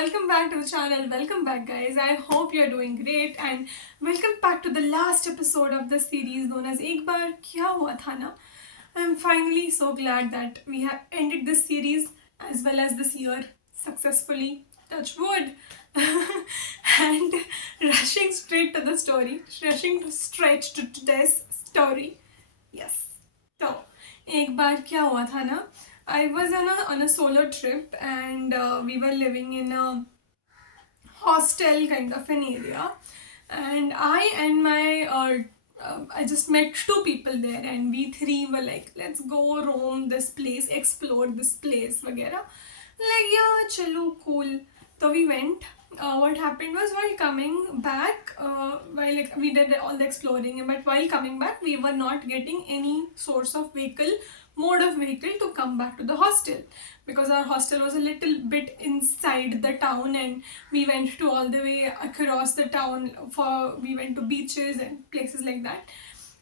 welcome back to the channel. Welcome back, guys. I hope you're doing great and welcome back to the last episode of the series known as Ek Baar Kya Hua Tha Na. I'm finally so glad that we have ended this series as well as this year successfully. Touch wood. And rushing straight to the story, rushing straight to today's story. Yes. So, एक बार क्या हुआ था ना, I was on a solo trip and we were living in a hostel kind of an area, and I just met two people there, and we three were like, let's go roam this place, explore this place, वगैरह. Like, yeah, chalo, cool. So we went. What happened was, while coming back, while like, we did all the exploring, but while coming back, we were not getting any source of vehicle, mode of vehicle to come back to the hostel, because our hostel was a little bit inside the town, and we went to all the way across the town we went to beaches and places like that.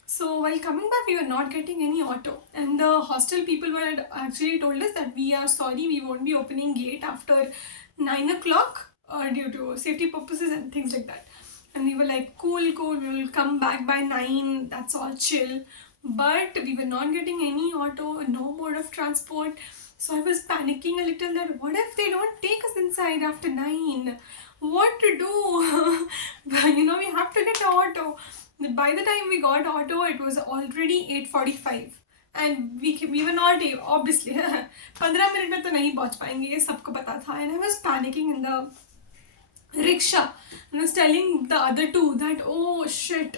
So while coming back, we were not getting any auto, and the hostel people were actually told us that we are sorry, we won't be opening gate after 9 o'clock due to safety purposes and things like that. And we were like, cool, we will come back by 9, that's all chill. But we were not getting any auto, no mode of transport. So I was panicking a little that what if they don't take us inside after 9? What to do? But we have to get an auto. By the time we got auto, it was already 8:45. And we were not able, obviously 15 minute में तो नहीं पहुंच पाएंगे, ये सबको पता था. And I was panicking in the rickshaw, and I was telling the other two that, oh shit,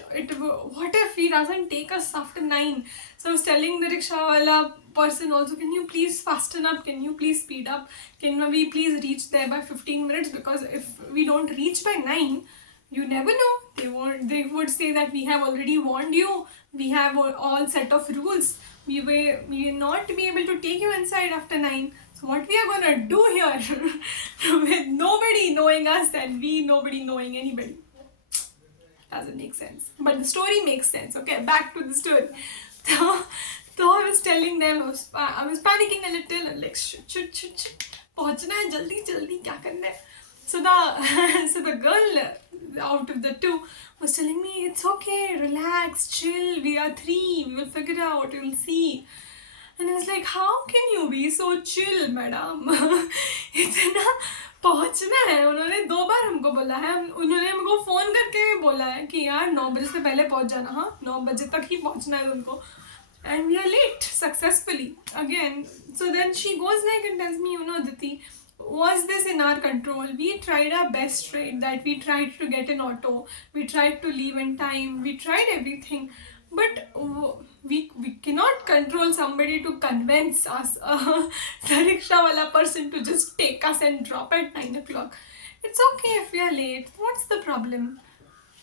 what if he doesn't take us after 9? So I was telling the rickshaw wala person also, can you please fasten up, can you please speed up, can we please reach there by 15 minutes, because if we don't reach by 9, you never know, they would say that we have already warned you, we have all set of rules, we will not be able to take you inside after 9. So what we are gonna do here with nobody knowing us and nobody knowing anybody? Doesn't make sense. But the story makes sense. Okay, back to the story. So I was telling them, I was panicking a little and like, shit, पहुंचना है जल्दी क्या करना है. So the girl out of the two was telling me, it's okay, relax, chill, we are 3, we will figure it out, you will see. And I was like, how can you be so chill, madam? इतना पहुंचना है. उन्होंने 2 बार हमको बोला है, उन्होंने हमको phone करके बोला है कि यार 9 बजे से पहले पहुंच जाना. हाँ, 9 बजे तक ही पहुंचना है तुमको. And we are late successfully again. So then she goes like and tells me, Aditi, was this in our control? We tried our best, right? That we tried to get an auto, we tried to leave in time, we tried everything, but we cannot control somebody to convince us, the rickshaw wala person, to just take us and drop at 9 o'clock. It's okay if we are late, what's the problem?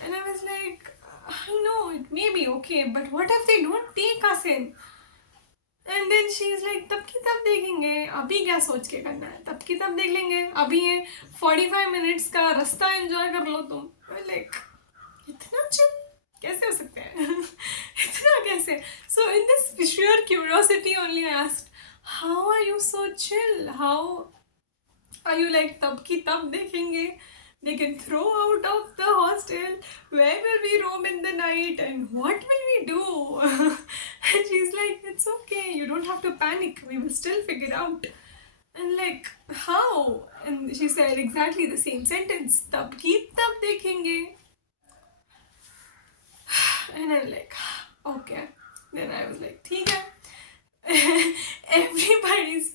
And I was like, I know it may be okay, but what if they don't take us in? And then she's like, तब की तब देखेंगे, अभी क्या सोच के करना है, तब की तब देख लेंगे, अभी ये 45 minutes का रास्ता एंजॉय कर लो तुम. Like, इतना chill कैसे हो सकते हैं? इतना कैसे? So in this sheer curiosity only, I asked, how are you so chill? How are you like, तब की तब देखेंगे? They can throw out of the hostel. Where will we roam in the night? And what will we do? And she's like, it's okay. You don't have to panic. We will still figure out. And like, how? And she said exactly the same sentence. Tab ki tab dekhenge. And I'm like, okay. Then I was like, theek hai. Everybody's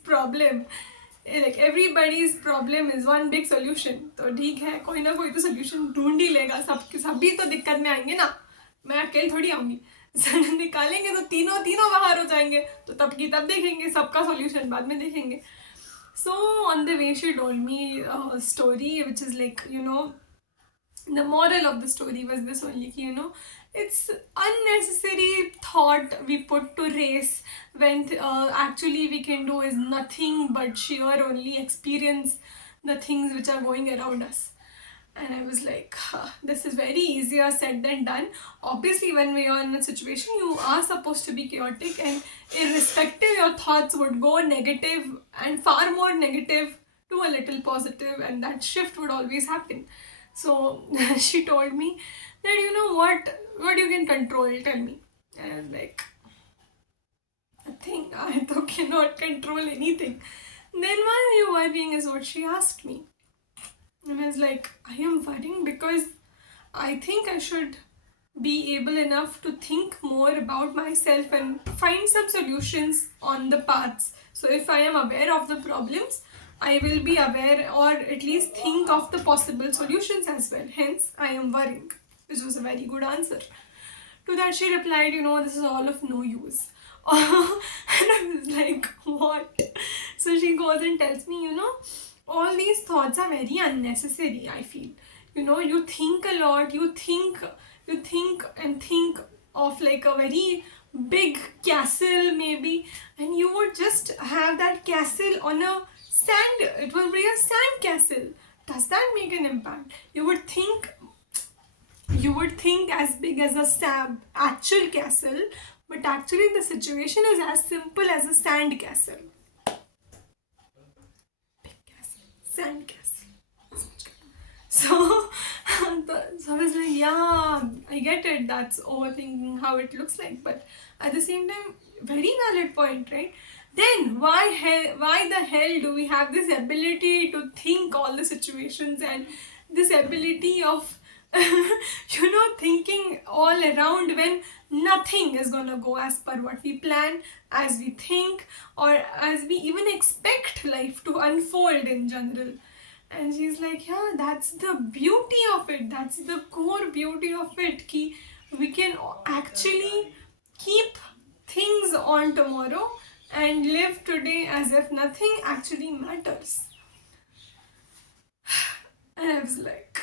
problem is one big solution. तो ठीक है, कोई ना कोई तो solution ढूंढ ही लेगा. सभी तो दिक्कत में आएंगे ना, मैं अकेले थोड़ी आऊंगी. निकालेंगे तो तीनों बाहर हो जाएंगे, तो तब की तब देखेंगे, सबका सोल्यूशन बाद में देखेंगे. So on the way she told me a story which is like, the moral of the story was this only, it's unnecessary thought we put to race when actually we can do is nothing but sheer only experience the things which are going around us. And I was like, this is very easier said than done. Obviously, when we are in a situation, you are supposed to be chaotic, and irrespective, your thoughts would go negative and far more negative to a little positive, and that shift would always happen. So she told me that, you know what you can control, tell me. And I was like, nothing. I though cannot control anything. Then why are you worrying is what she asked me. And I was like, I am worrying because I think I should be able enough to think more about myself and find some solutions on the paths. So if I am aware of the problems, I will be aware or at least think of the possible solutions as well. Hence, I am worrying. This was a very good answer. To that, she replied, this is all of no use. And I was like, what? So she goes and tells me, all these thoughts are very unnecessary, I feel. You think a lot, you think and think of like a very big castle maybe, and you would just have that castle on a sand, it will be a sand castle. Does that make an impact? You would think as big as a actual castle, but actually the situation is as simple as a sand castle. Big castle, sand castle. So, so I was like, yeah, I get it. That's overthinking how it looks like, but at the same time, very valid point, right? Then why the hell do we have this ability to think all the situations and this ability of thinking all around when nothing is gonna go as per what we plan, as we think, or as we even expect life to unfold in general. And she's like, yeah, that's the beauty of it. That's the core beauty of it. Ki we can actually keep things on tomorrow and live today as if nothing actually matters. And I was like,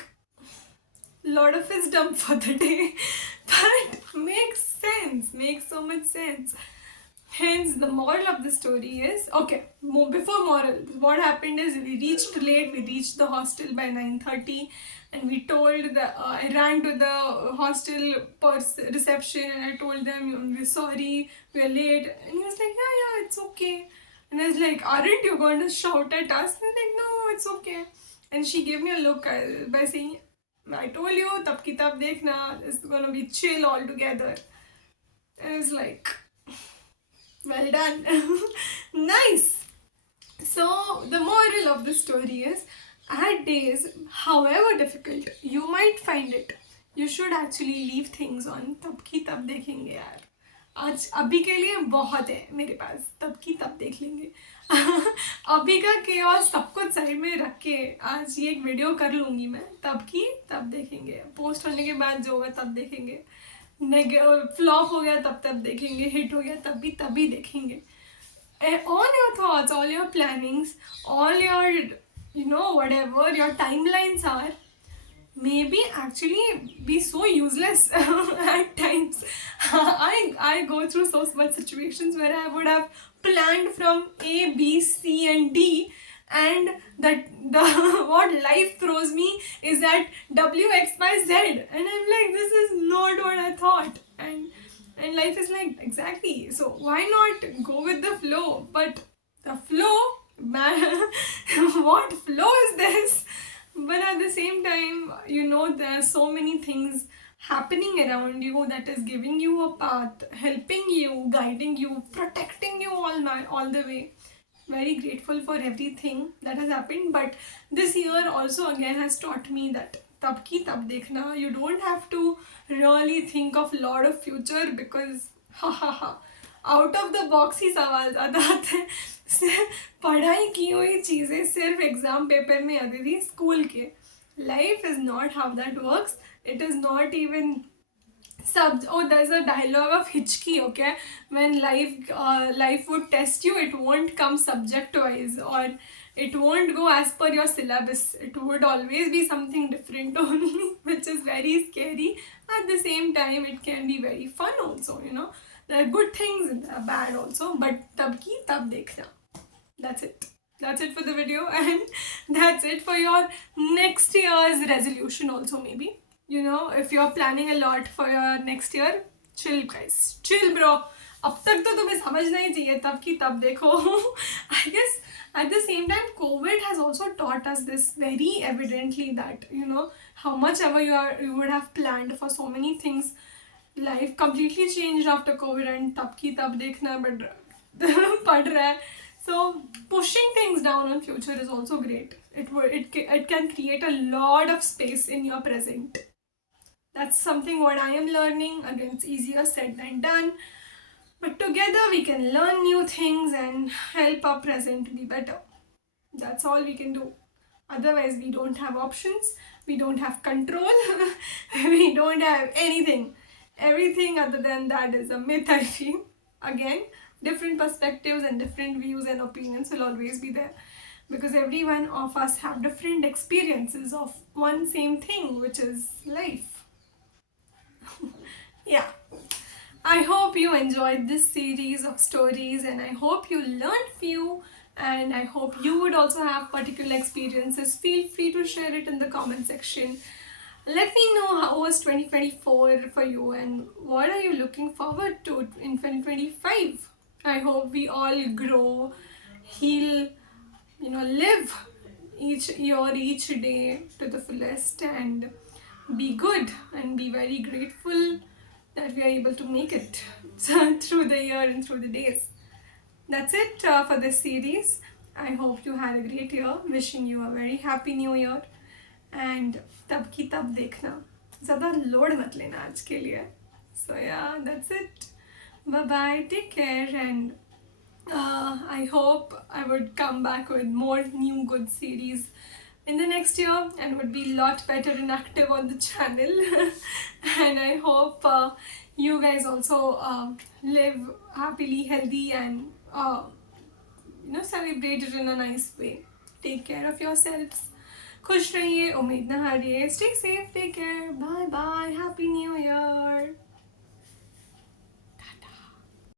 lot of wisdom for the day, but makes so much sense. Hence, the moral of the story is, okay, before moral, what happened is we reached late, we reached the hostel by 9:30, and we told I ran to the hostel reception and I told them, we're sorry, we're late. And he was like, yeah, it's okay. And I was like, aren't you going to shout at us? And like, no, it's okay. And she gave me a look by saying, I told you, tab ki tab dekhna, it's gonna be chill all together. And I was like, well done. Nice. So, the moral of the story is, at days, however difficult you might find it, you should actually leave things on. तब की तब देखेंगे यार. आज अभी के लिए बहुत है मेरे पास, तब की तब देख लेंगे. अभी का केओस सब कुछ साइड में रख के आज ये एक वीडियो कर लूँगी मैं, तब की तब देखेंगे. पोस्ट होने के बाद जो होगा तब देखेंगे. फ्लॉप हो गया तब देखेंगे, हिट हो गया तभी देखेंगे. All your thoughts, all your plannings, all your whatever your timelines are, maybe actually be so useless at times. I go through so much situations where I would have planned from A, B, C, and D, and that the what life throws me is at W, X, Y, Z, and I'm like, this is not what I thought, and life is like, exactly. So why not go with the flow? But the flow, man, what flow is this? But at the same time, there are so many things happening around you that is giving you a path, helping you, guiding you, protecting you all the way. Very grateful for everything that has happened. But this year also again has taught me that tab ki tab dekhna. You don't have to really think of lot of future, because out of the box ही सवाल ज़्यादा आते हैं. पढ़ाई की हुई चीज़ें सिर्फ एग्ज़ाम पेपर में आती थी स्कूल के. Life is not how that works. It is not even there's a dialogue of Hitchcock, okay? When life would test you, it won't come subject wise, or it won't go as per your syllabus. It would always be something different only, which is very scary. At the same time, it can be very fun also, There are good things and there are bad also, but tab ki tab dekhna. That's it. That's it for the video, and that's it for your next year's resolution also, maybe. If you're planning a lot for your next year, chill guys. Chill, bro. अब तक तो तुम्हें समझना ही चाहिए, तब की तब देखो. I guess at the same time COVID has also taught us this very evidently, that how much ever you would have planned for so many things, life completely changed after COVID, and तब की तब देखना पड़ रहा है. So pushing things down on future is also great. It can create a lot of space in your present. That's something what I am learning. Again, it's easier said than done. But together we can learn new things and help our present be better. That's all we can do. Otherwise, we don't have options, we don't have control, we don't have anything. Everything other than that is a myth, I feel. Again, different perspectives and different views and opinions will always be there, because every one of us have different experiences of one same thing, which is life. Yeah. I hope you enjoyed this series of stories, and I hope you learned few, and I hope you would also have particular experiences. Feel free to share it in the comment section. Let me know how was 2024 for you, and what are you looking forward to in 2025. I hope we all grow, heal, live each year, each day to the fullest, and be good and be very grateful that we are able to make it through the year and through the days. That's it for this series. I hope you had a great year. Wishing you a very happy new year. And तब की तब देखना, ज़्यादा load मत लेना आज के लिए. So yeah, that's it. Bye bye. Take care, and I hope I would come back with more new good series in the next year, and would be a lot better and active on the channel. And I hope you guys also live happily, healthy, and celebrate it in a nice way. Take care of yourselves. खुश रहिए, उम्मीद न हारिए. Stay safe. Take care. Bye bye.